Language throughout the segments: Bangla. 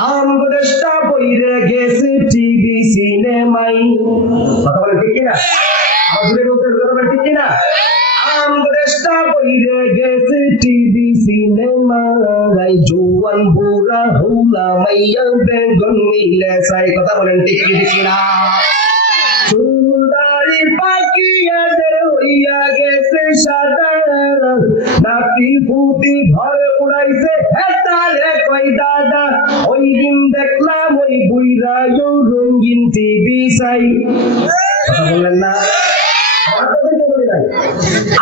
আমগোদেশটা বইরে গেছে টিভি, সিনেমাই। কথা বলেন ঠিক কিনা? জুড়ে বলতে কথা বলেন ঠিক কিনা? আমগোদেশটা বইরে গেছে টিভি, সিনেমাই। জোয়ান, বুড়া, হুলা, মাইয়া বেগন মিলে সাই কথা বলেন ঠিক কিনা? সুন্দরী পাখিয়াদের হইয়া গেছে সাদা। নাতি পুতি ঘরে উড়াইছে। হেতারে রঙিন টিভি নাই।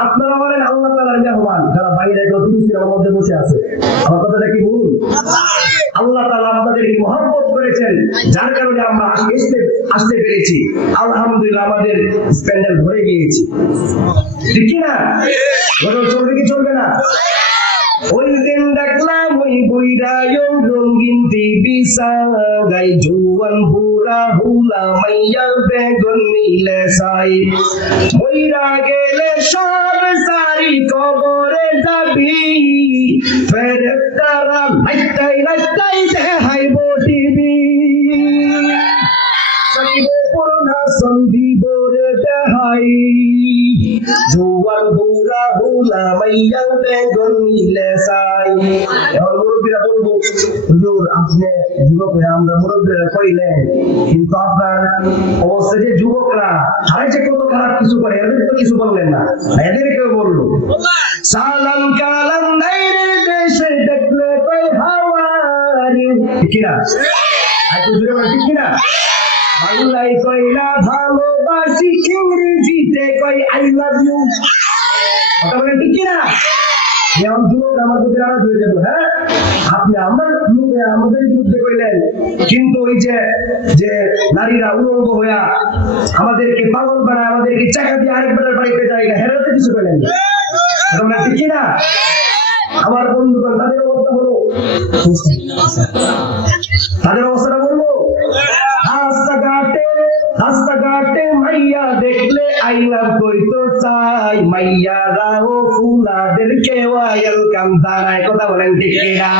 আপনারা বলেন আল্লাহ তাআলার মেহমান যারা বাইরে মধ্যে বসে আছে, আমার কথাটা কি ভুল? আল্লাহ তাআলা আমাদেরকে মহব্বত করেছেন, যার কারণে আমরা আসতে আসতে পেরেছি। আলহামদুলিল্লাহ আমাদের প্যান্ডেল ভরে গিয়েছি। ঠিক না চলবে কি চলবে না? ওই দিন দেখলাম ওই বুইরায়ও রঙিন টিভি সাগাই জুয়ান বুড়া হুলা মাইয়া বেগুন নীলে সাই বইরা গেলে সব সারি কবরে যাবি। ফেরেস্তারা লাইটাই লাইটাই দেখাইব টিভি সাইব পুরনা সন্ধি বরে জুয়ান হুলা মাইয়া বেগুন নীলে সাই এখন মুরব্বীরা বলব হুজুর আপনি যুবক হয়ে আমরা মুরব্বীরা কইলেন কিন্তু আপনার অবস্থা যে যুবকরা তারা যে কত ভালোবাসি ইংরেজিতে কই আই লাভ ইউ আপনি আমার আমাদের কিন্তু ওই যে যে নারীরা উলঙ্গ হইয়া আমাদেরকে পাগল বানায়, আমাদেরকে চাকা দিয়ে আরেকবার বাড়িতে যায় না, হেরাতে কিছু কইলেন তোমরা না? আমার বন্ধুগণ, তাদের অবস্থা হলো তাদের অবস্থাটা দেখলে আইলাম কইতো চাই। মাইয়া রাও ফুলাদেরকে কাম জানায় কথা বলেন ঠিক কিনা?